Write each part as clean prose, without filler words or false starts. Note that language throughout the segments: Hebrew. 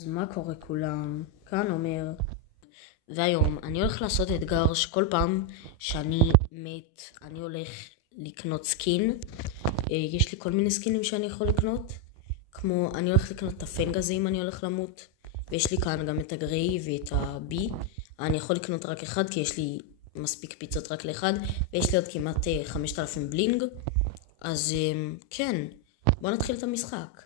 אז מה קורה כולם? כאן אומר, והיום אני הולך לעשות אתגר שכל פעם שאני מת אני הולך לקנות סקין. יש לי כל מיני סקינים שאני יכול לקנות, כמו אני הולך לקנות את הפנג הזה אם אני הולך למות, ויש לי כאן גם את הגריי ואת הבי. אני יכול לקנות רק אחד כי יש לי מספיק פיצות רק לאחד, ויש לי עוד כמעט 5,000 בלינג. אז כן, בוא נתחיל את המשחק.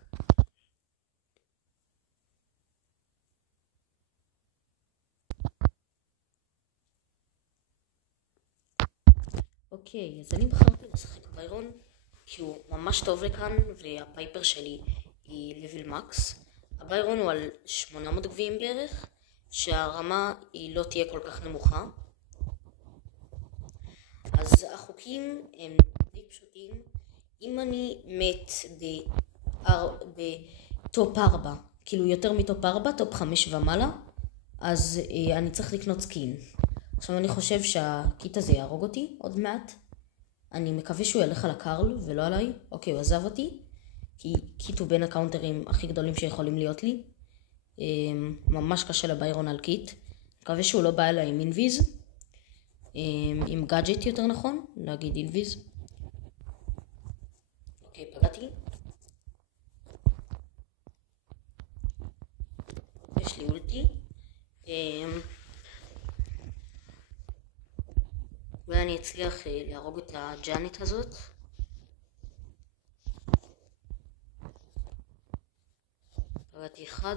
אוקיי, אז אני בחרתי לשחק ביירון כי הוא ממש טוב לכאן, והפייפר שלי היא לבל מקס. הביירון הוא על 800 גביעים בערך, שהרמה היא לא תהיה כל כך נמוכה. אז החוקים הם די פשוטים. אם אני מת בטופ 4, כאילו יותר מטופ 4, טופ 5 ומעלה, אז אני צריך לקנות סקין. עכשיו אני חושב שהקיט הזה יהרוג אותי עוד מעט. אני מקווה שהוא ילך על הקרל ולא עליי. אוקיי, הוא עזב אותי, כי קיט הוא בין הקאונטרים הכי גדולים שיכולים להיות לי. ממש קשה לביירון על קיט. מקווה שהוא לא בא אליי עם אינביז, עם גאדג'ט יותר נכון להגיד אינביז. אוקיי, פגעתי. יש לי אולטי. ואני אצליח להרוג את הג'אנט הזאת. פגעתי אחד.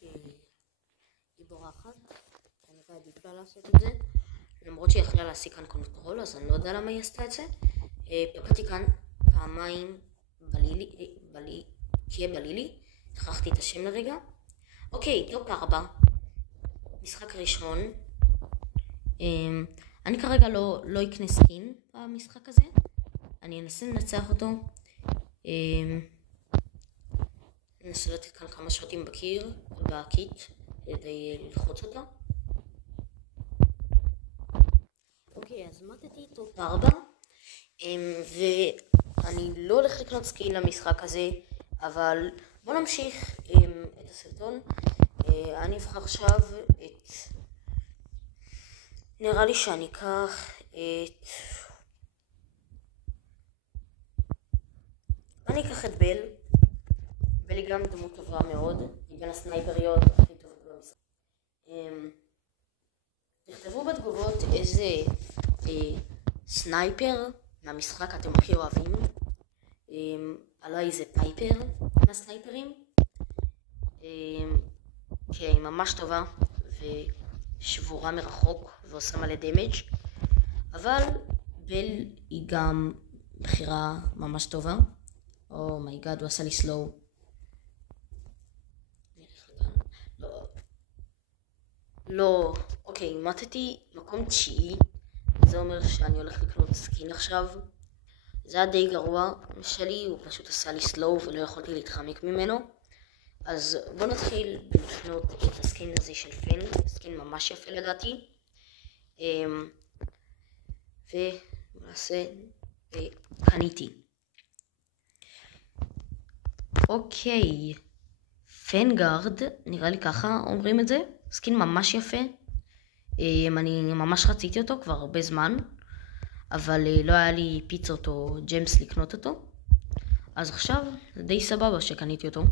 היא בורחת. אני עדיף לה לעשות את זה, למרות שהיא יכלה להשיג כאן קונטרול, אז אני לא יודע למה היא עשתה את זה. פגעתי כאן פעמיים בלילי. שכחתי את השם לרגע. אוקיי, טופ 4. משחק ראשון. אני כרגע לא אקנה סקין במשחק הזה. אני אנסה לנצח אותו. ננסה לתת כאן כמה שוטים בקיט כדי ללחוץ אותה. אוקיי, אז מתתי טופ 4. ואני לא הולך לקנות סקין למשחק הזה, אבל בוא נמשיך את הסרטון. אני אבחר עכשיו נראה לי שאני אקח את בל. בל היא גם דמות טובה מאוד, היא בין הסנייפריות הכי טובות במשחק. תכתבו בתגובות איזה סנייפר מהמשחק אתם הכי אוהבים. עליי זה פייפר מהסנייפרים. כי היא ממש טובה ושבורה מרחוק ועושה מלא דמג', אבל בל היא גם בחירה ממש טובה. אומייגאד, הוא עשה לי סלואו. לא, אוקיי, מתתי מקום 9. זה אומר שאני הולך לקנות סקין עכשיו. זה היה די גרוע שלי, הוא פשוט עשה לי סלואו ולא יכולתי להתחמק ממנו. אז בוא נתחיל לקנות את הסקין הזה של פן, סקין ממש יפה לדעתי. ונעשה קניתי. אוקיי, פנגארד, נראה לי ככה אומרים את זה. סקין ממש יפה. אני ממש רציתי אותו כבר הרבה זמן, אבל לא היה לי פיצות או ג'מס לקנות אותו, אז עכשיו זה די סבבה שקניתי אותו.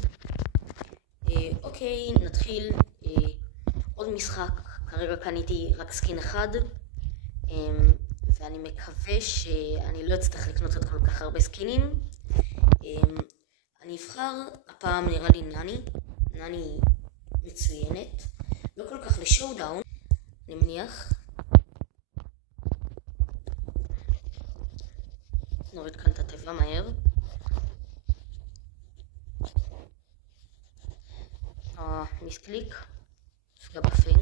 אוקיי, נתחיל עוד משחק. כרגע קניתי רק סקין אחד, ואני מקווה שאני לא אצטרך לקנות עוד כל כך הרבה סקינים. אני אבחר הפעם נראה לי נני מצוינת, לא כל כך לשואודאון אני מניח. נוריד כאן את הטבע מהר. מיסקליק, נפגע בפנג.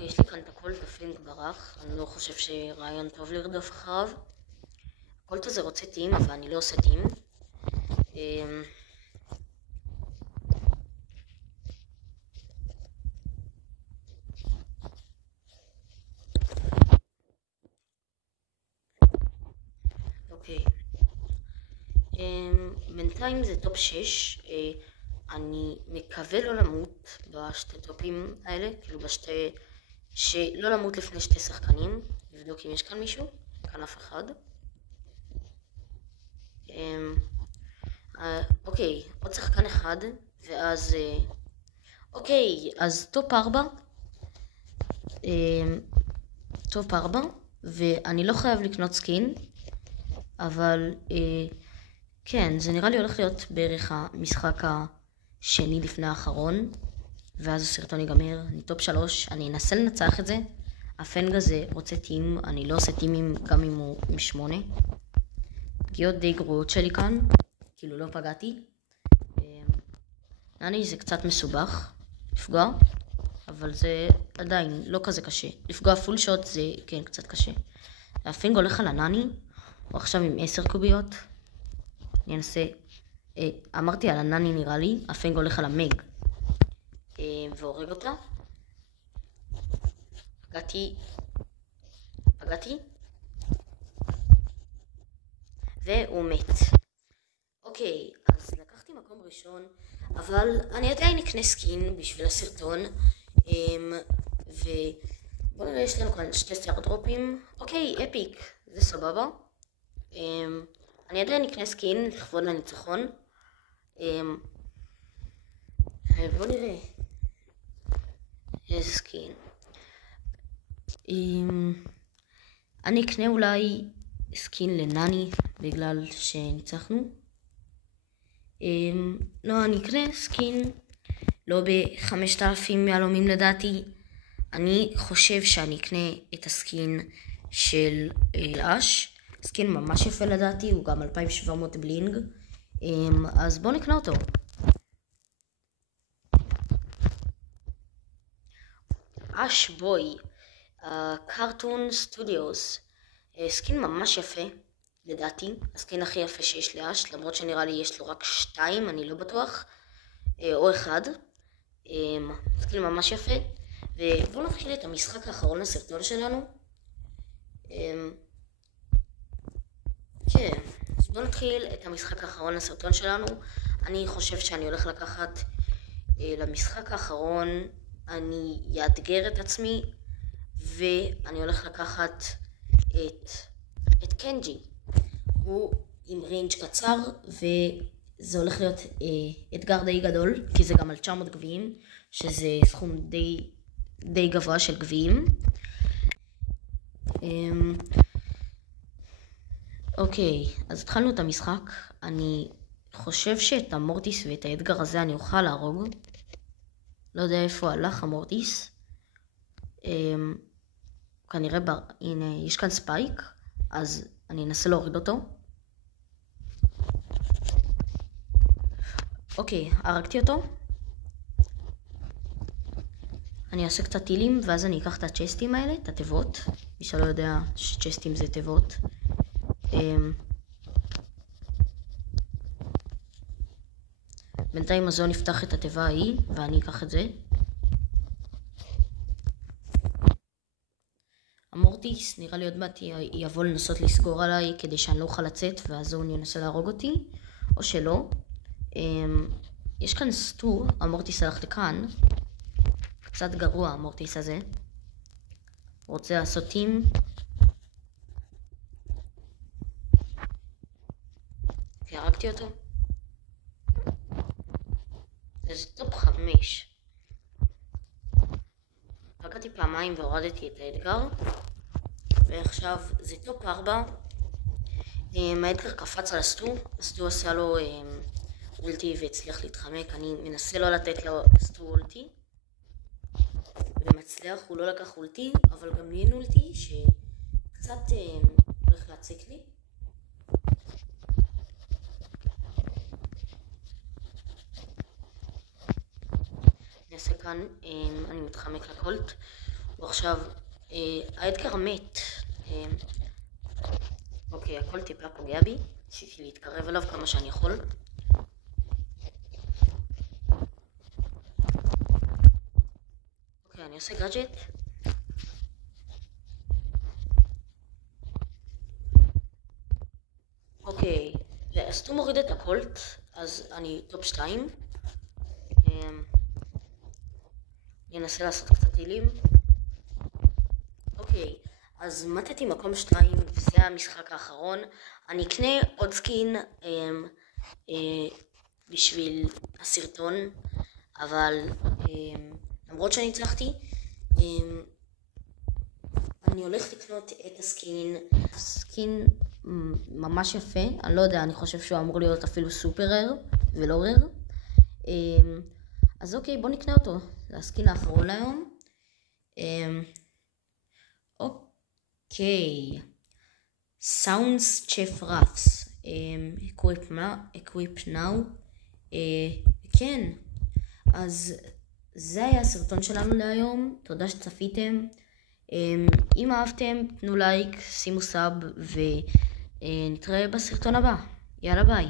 יש לי כאן את הכל, בפנג ברח. אני לא חושב שרעיון טוב לרדוף אחריו. הקולט הזה רוצה טים, אבל אני לא עושה טים. אוקיי. בינתיים זה טופ 6. אני מקווה לא למות בשתי טופים האלה, כאילו שלא למות לפני שתי שחקנים. נבדוק אם יש כאן מישהו, כאן אף אחד. אוקיי, עוד שחקן אחד, ואז אוקיי, אז טופ 4. טופ 4, ואני לא חייב לקנות סקין, אבל כן, זה נראה לי הולך להיות בערך המשחק השני לפני האחרון, ואז הסרטון ייגמר. אני טופ 3, אני אנסה לנצח את זה. הפנג הזה רוצה טים, אני לא עושה טימים גם אם הוא עם 8. פגיעות די גרועות שלי כאן, כאילו לא פגעתי. נראה לי זה קצת מסובך לפגוע, אבל זה עדיין לא כזה קשה. לפגוע פול שוט זה כן קצת קשה. הפנג הולך על הנני, הוא עכשיו עם 10 קוביות. אני אנסה, אמרתי על הנני נראה לי, הפנג הולך על המג והורג אותה. פגעתי והוא מת. אוקיי, אז לקחתי מקום ראשון, אבל אני עדיין אקנה סקין בשביל הסרטון. ובוא נראה, יש לנו כאן 2 סטאר דרופים. אוקיי, אפיק, זה סבבה. אני עדיין אקנה סקין לכבוד לניצחון. בוא נראה איזה סקין. אני אקנה אולי סקין לנני בגלל שניצחנו. לא, אני אקנה סקין לא ב-5,000 יהלומים לדעתי. אני חושב שאני אקנה את הסקין של אש. סקין ממש יפה לדעתי, הוא גם 2,700 בלינג. אז בואו נקנה אותו. אש בוי, קארטון סטודיוס. סקין ממש יפה לדעתי, הסקין הכי יפה שיש לאש, למרות שנראה לי יש לו רק 2, אני לא בטוח, או 1. סקין ממש יפה. ובואו נתחיל את המשחק האחרון לסרטון שלנו. כן, אז בואו נתחיל את המשחק האחרון לסרטון שלנו. אני חושב שאני הולך לקחת למשחק האחרון, אני יאתגר את עצמי, ואני הולך לקחת את קנג'י. הוא עם ריינג' קצר, וזה הולך להיות אתגר די גדול, כי זה גם על 900 גביעים, שזה סכום די גבוה של גביעים. אוקיי, אז התחלנו את המשחק. אני חושב שאת המורטיס ואת האתגר הזה אני אוכל להרוג. לא יודע איפה הלך המורטיס. כנראה הנה, יש כאן ספייק, אז אני אנסה להוריד אותו. אוקיי, הרגתי אותו. אני אעשה קצת טילים, ואז אני אקח את הצ'סטים האלה, את התיבות. מי שלא יודע שצ'סטים זה תיבות. בינתיים הזו נפתח את התיבה ההיא, ואני אקח את זה. המורטיס נראה לי עוד מעט יבוא לנסות לסגור עליי כדי שאני לא אוכל לצאת, והזו אני אנסה להרוג אותי, או שלא. יש כאן סטור, המורטיס הלך לכאן. קצת גרוע המורטיס הזה. רוצה לעשות טים. הרגתי אותו. זה טופ 5. פגעתי פעמיים והורדתי את האתגר. ועכשיו זה טופ 4. האתגר קפץ על הסטור. הסטור עשה לו אולטי והצליח להתחמק. אני מנסה לא לתת לו סטור אולטי. ומצליח, הוא לא לקח אולטי, אבל גם לי אין אולטי שקצת הולך להציק לי. נעשה כאן, אני מתחמק לקולט, ועכשיו האתגר מת. אוקיי. אוקיי, הכל טיפה פוגע בי. ניסיתי להתקרב אליו כמה שאני יכול. אוקיי, אני עושה גאדג'ט. אוקיי, אז הוא מוריד את הקולט, אז אני טופ 2. אני אנסה לעשות קצת הילים. אוקיי, אז מתתי מקום 2, וזה המשחק האחרון. אני אקנה עוד סקין בשביל הסרטון, אבל למרות שאני הצלחתי, אני הולך לקנות את הסקין ממש יפה. אני לא יודע, אני חושב שהוא אמור להיות אפילו סופר רר ולא רר. אז אוקיי, בוא נקנה אותו. זה הסקין האחרון להיום. אוקיי, Sounds Chef Ruffs, equip now. כן, אז זה היה הסרטון שלנו להיום. תודה שצפיתם. אם אהבתם, תנו לייק, שימו סאב, ונתראה בסרטון הבא. יאללה ביי.